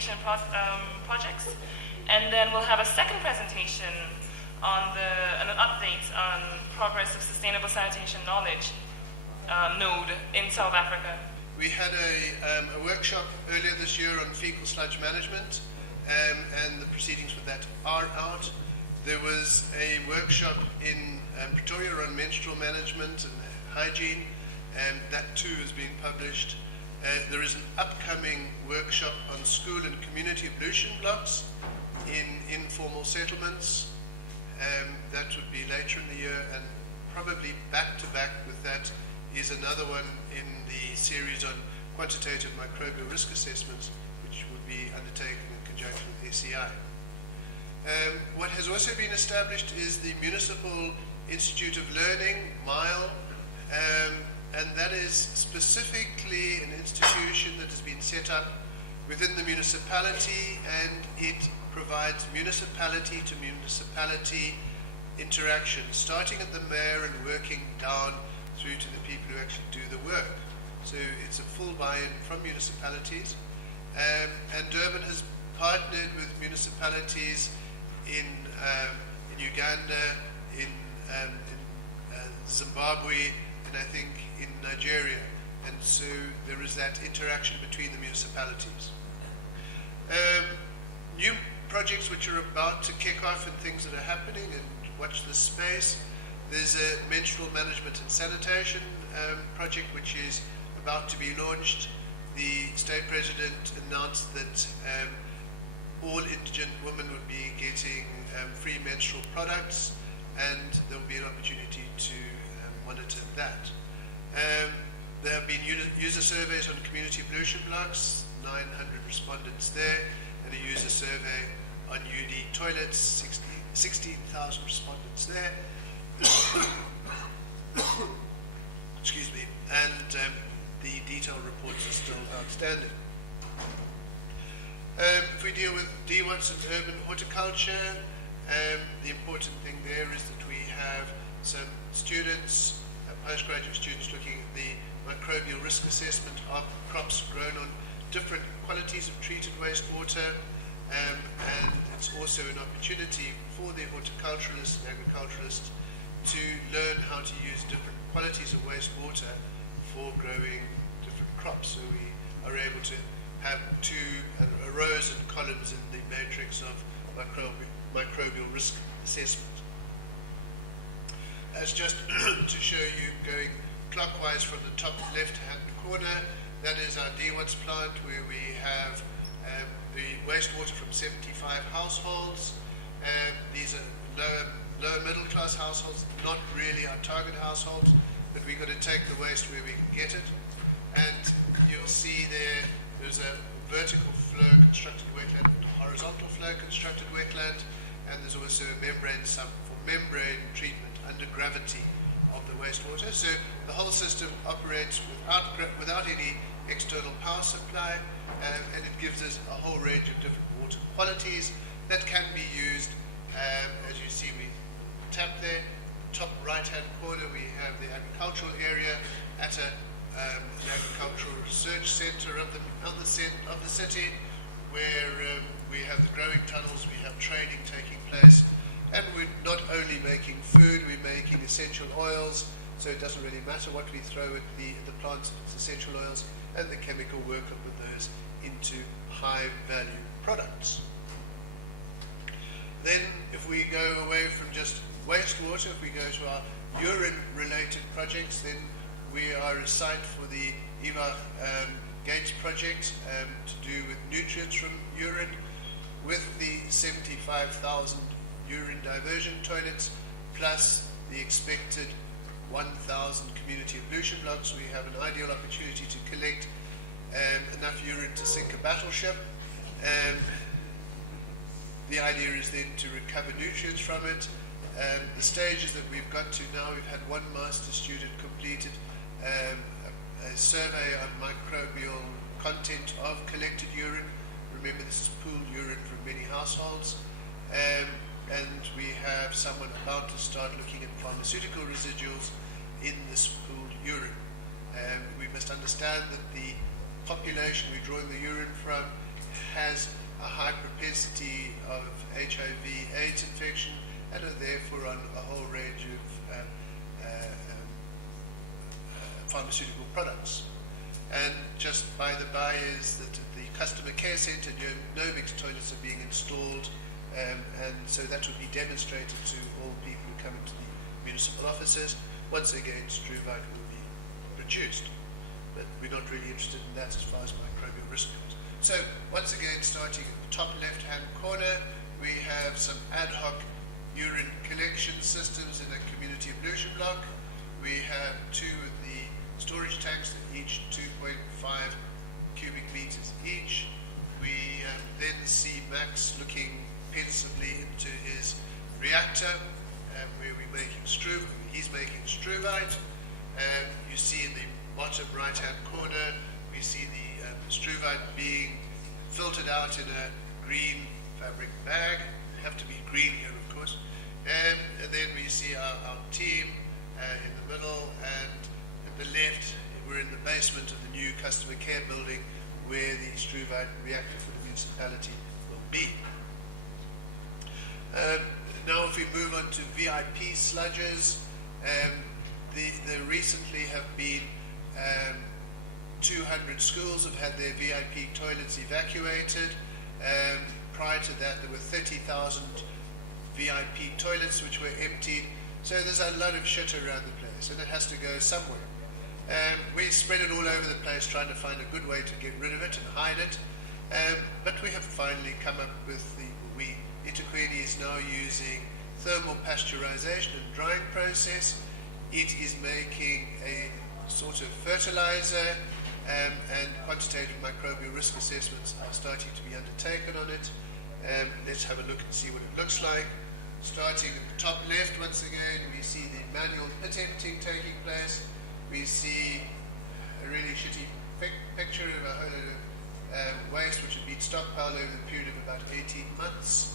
sanitation projects. And then we'll have a second presentation on an update on progress of sustainable sanitation knowledge node in South Africa. We had a workshop earlier this year on fecal sludge management, and the proceedings with that are out. There was a workshop in Pretoria on menstrual management and hygiene, and that too is being published. There is an upcoming workshop on school and community ablution blocks in informal settlements. That would be later in the year, and probably back to back with that is another one in the series on quantitative microbial risk assessments, which will be undertaken in conjunction with SEI. What has also been established is the Municipal Institute of Learning, MILE, and that is specifically an institution that has been set up within the municipality, and it provides municipality to municipality interaction, starting at the mayor and working down through to the people who actually do the work. So it's a full buy-in from municipalities. And Durban has partnered with municipalities in Uganda, in Zimbabwe, and I think in Nigeria. And so there is that interaction between the municipalities. New projects which are about to kick off and things that are happening, and watch this space. There's a menstrual management and sanitation project which is about to be launched. The state president announced that all indigent women would be getting free menstrual products, and there will be an opportunity to monitor that. There have been user surveys on community ablution blocks, 900 respondents there, and a user survey on UD toilets, 16,000 respondents there. Excuse me, and the detailed reports are still outstanding. If we deal with DWATs and urban horticulture, the important thing there is that we have some students, postgraduate students, looking at the microbial risk assessment of crops grown on different qualities of treated wastewater, and it's also an opportunity for the horticulturalists and agriculturalists to learn how to use different qualities of wastewater for growing different crops. So we are able to have two rows and columns in the matrix of microbial risk assessment. As just to show you, going clockwise from the top left-hand corner, that is our DWATS plant, where we have the wastewater from 75 households. These are lower middle class households, not really our target households, but we've got to take the waste where we can get it. And you'll see there's a vertical flow constructed wetland, horizontal flow constructed wetland, and there's also a membrane sump for membrane treatment under gravity of the wastewater. So the whole system operates without any external power supply, and it gives us a whole range of different water qualities that can be used. As you see, we tap there, top right-hand corner, we have the agricultural area at an agricultural research center of the city, where we have the growing tunnels, we have training taking place, and we're not only making food, we're making essential oils, so it doesn't really matter what we throw at the plants, it's essential oils, and the chemical workup of those into high-value products. Then, if we go away from just wastewater, if we go to our urine-related projects, then we are a site for the Eva Gates project to do with nutrients from urine. With the 75,000 urine diversion toilets, plus the expected 1,000 community ablution blocks, we have an ideal opportunity to collect enough urine to sink a battleship. The idea is then to recover nutrients from it. The stages that we've got to now, we've had one master student completed a survey on microbial content of collected urine. Remember, this is pooled urine from many households. And we have someone about to start looking at pharmaceutical residuals in this pooled urine. We must understand that the population we're drawing the urine from has has a high propensity of HIV/AIDS infection and are therefore on a whole range of pharmaceutical products. And just by the by is that at the customer care centre, no mixed toilets are being installed, and so that would be demonstrated to all people who come into the municipal offices. Once again, struvite will be produced, but we're not really interested in that as far as microbial risk goes. So once again, starting at the top left-hand corner, we have some ad hoc urine collection systems in a community ablution block. We have two of the storage tanks, each 2.5 cubic meters each. We then see Max looking pensively into his reactor, where he's making struvite. You see in the bottom right-hand corner, we see the struvite being filtered out in a green fabric bag. Have to be green here, of course. And then we see our team in the middle, and at the left, we're in the basement of the new customer care building where the struvite reactor for the municipality will be. Now if we move on to VIP sludges, there recently have been 200 schools have had their VIP toilets evacuated. Prior to that, there were 30,000 VIP toilets which were emptied. So there's a lot of shit around the place, and it has to go somewhere. We spread it all over the place trying to find a good way to get rid of it and hide it. But we have finally come up with Itukwedi is now using thermal pasteurization and drying process. It is making a sort of fertilizer, and quantitative microbial risk assessments are starting to be undertaken on it. Let's have a look and see what it looks like. Starting at the top left, once again, we see the manual pit emptying taking place. We see a really shitty picture of a whole lot of waste which had been stockpiled over the period of about 18 months.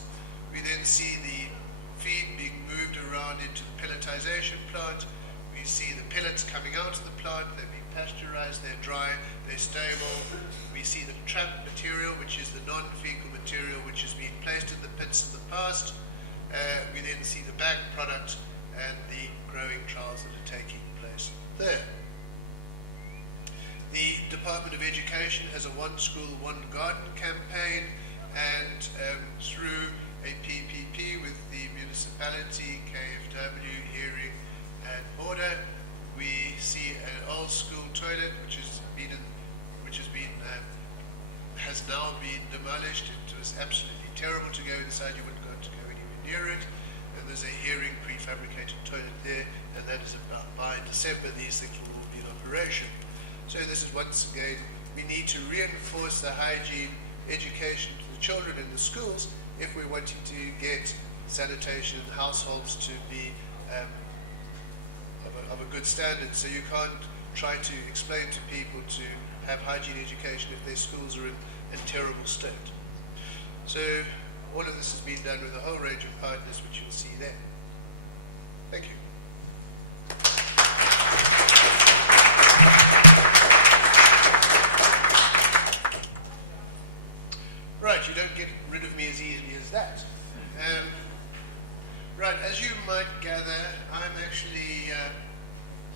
We then see the feed being moved around into the pelletization plant. We see the pellets coming out of the plant. They're being pasteurized, they're dry, they're stable. We see the trap material, which is the non-fecal material which has been placed in the pits in the past. We then see the bagged product and the growing trials that are taking place there. The Department of Education has a One School, One Garden campaign, and through a PPP with the municipality, KFW, Hearing and Border, we see an old school toilet which has now been demolished. It was absolutely terrible to go inside. You wouldn't want to go anywhere near it. And there's a Hearing prefabricated toilet there, and that is about by December these things will all be in operation. So this is once again, we need to reinforce the hygiene education to the children in the schools if we're wanting to get sanitation in households to be of a good standard. So you can't try to explain to people to have hygiene education if their schools are in terrible state. So all of this has been done with a whole range of partners, which you'll see there. Thank you. Right, you don't get rid of me as easily as that. Right, as you might gather, I'm actually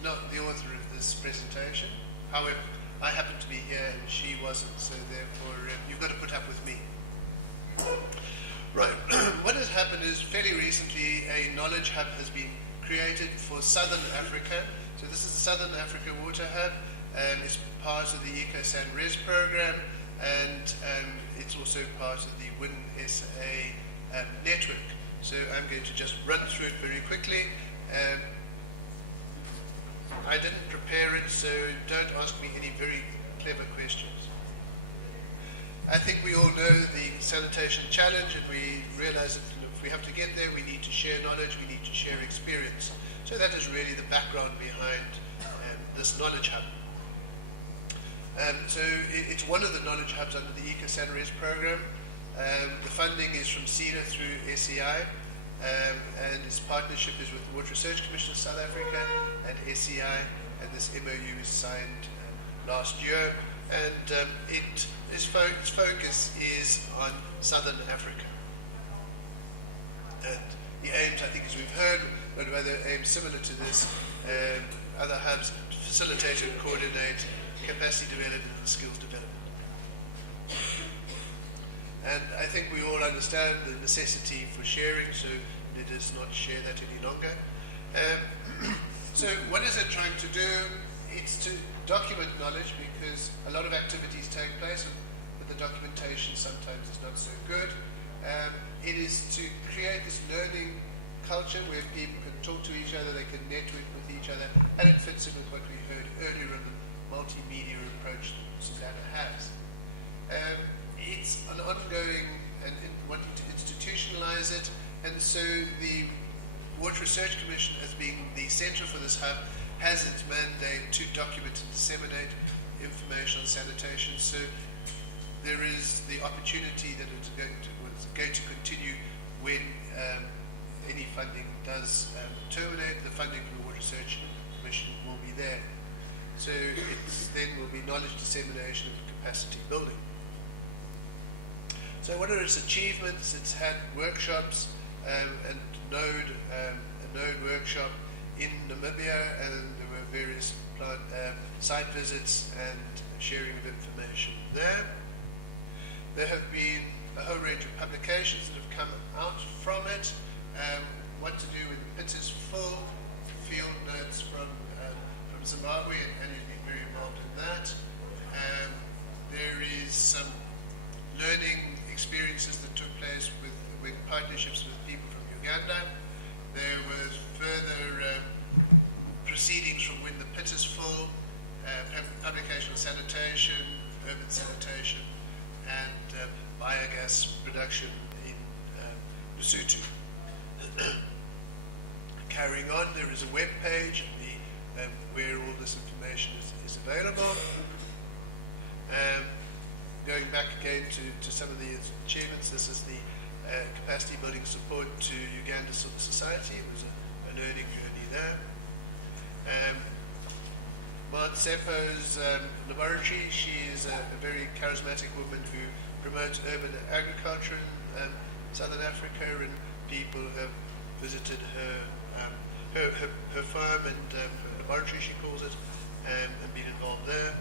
not the author of this presentation. However, I happen to be here and she wasn't, so therefore you've got to put up with me. Right, what has happened is fairly recently a knowledge hub has been created for Southern Africa. So this is the Southern Africa Water Hub, and it's part of the UKZN RES program, and it's also part of the WIN-SA network. So I'm going to just run through it very quickly. I didn't prepare it, so don't ask me any very clever questions. I think we all know the sanitation challenge, and we realize that if we have to get there, we need to share knowledge, we need to share experience. So that is really the background behind this knowledge hub. So it's one of the knowledge hubs under the UKZN RES program. The funding is from SEDA through SEI, and its partnership is with the Water Research Commission of South Africa and SEI, and this MOU is signed last year. And its focus is on southern Africa. And the aims, I think, as we've heard, but other aims similar to this, other hubs to facilitate and coordinate capacity development and skills development. And I think we all understand the necessity for sharing, so let us not share that any longer. So what is it trying to do? It's to document knowledge, because a lot of activities take place, but the documentation sometimes is not so good. It is to create this learning culture where people can talk to each other, they can network with each other, and it fits in with what we heard earlier in the multimedia approach that SuSanA has. It's an ongoing and wanting to institutionalize it, and so the Water Research Commission, as being the centre for this hub, has its mandate to document and disseminate information on sanitation. So there is the opportunity that it's going to continue when any funding does terminate. The funding for the Water Research Commission will be there. So then will be knowledge dissemination and capacity building. So what are its achievements? It's had workshops and a node workshop in Namibia, and there were various site visits and sharing of information there. There have been a whole range of publications that have come out from it. What to do when the pit is full, field notes from Zimbabwe, and he's been very involved in that. There is some learning experiences that took place with partnerships with people from Uganda. There was further proceedings from when the pit is full, publication of sanitation, urban sanitation, and biogas production in Lesotho. Carrying on, there is a web page where all this information is available. Going back again to some of the achievements, this is the capacity building support to Uganda Civil Society. It was a learning journey there. Seppo's laboratory, she is a very charismatic woman who promotes urban agriculture in southern Africa, and people have visited her farm and laboratory, she calls it, and been involved there.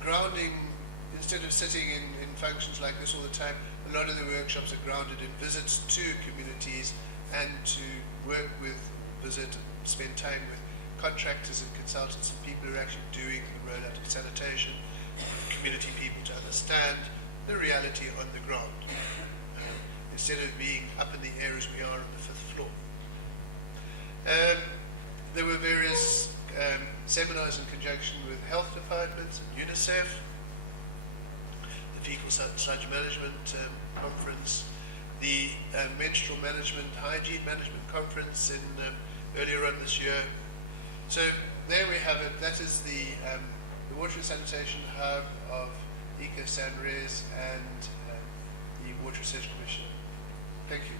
Grounding, instead of sitting in functions like this all the time, a lot of the workshops are grounded in visits to communities and to work with, visit, spend time with contractors and consultants and people who are actually doing the rollout of sanitation, community people to understand the reality on the ground, instead of being up in the air as we are on the 5th floor. There were various seminars in conjunction with health departments and UNICEF, the Fecal Sludge Management Conference, the Menstrual Management, Hygiene Management Conference in earlier on this year. So there we have it. That is the Water and Sanitation Hub of UKZN and the Water Research Commission. Thank you.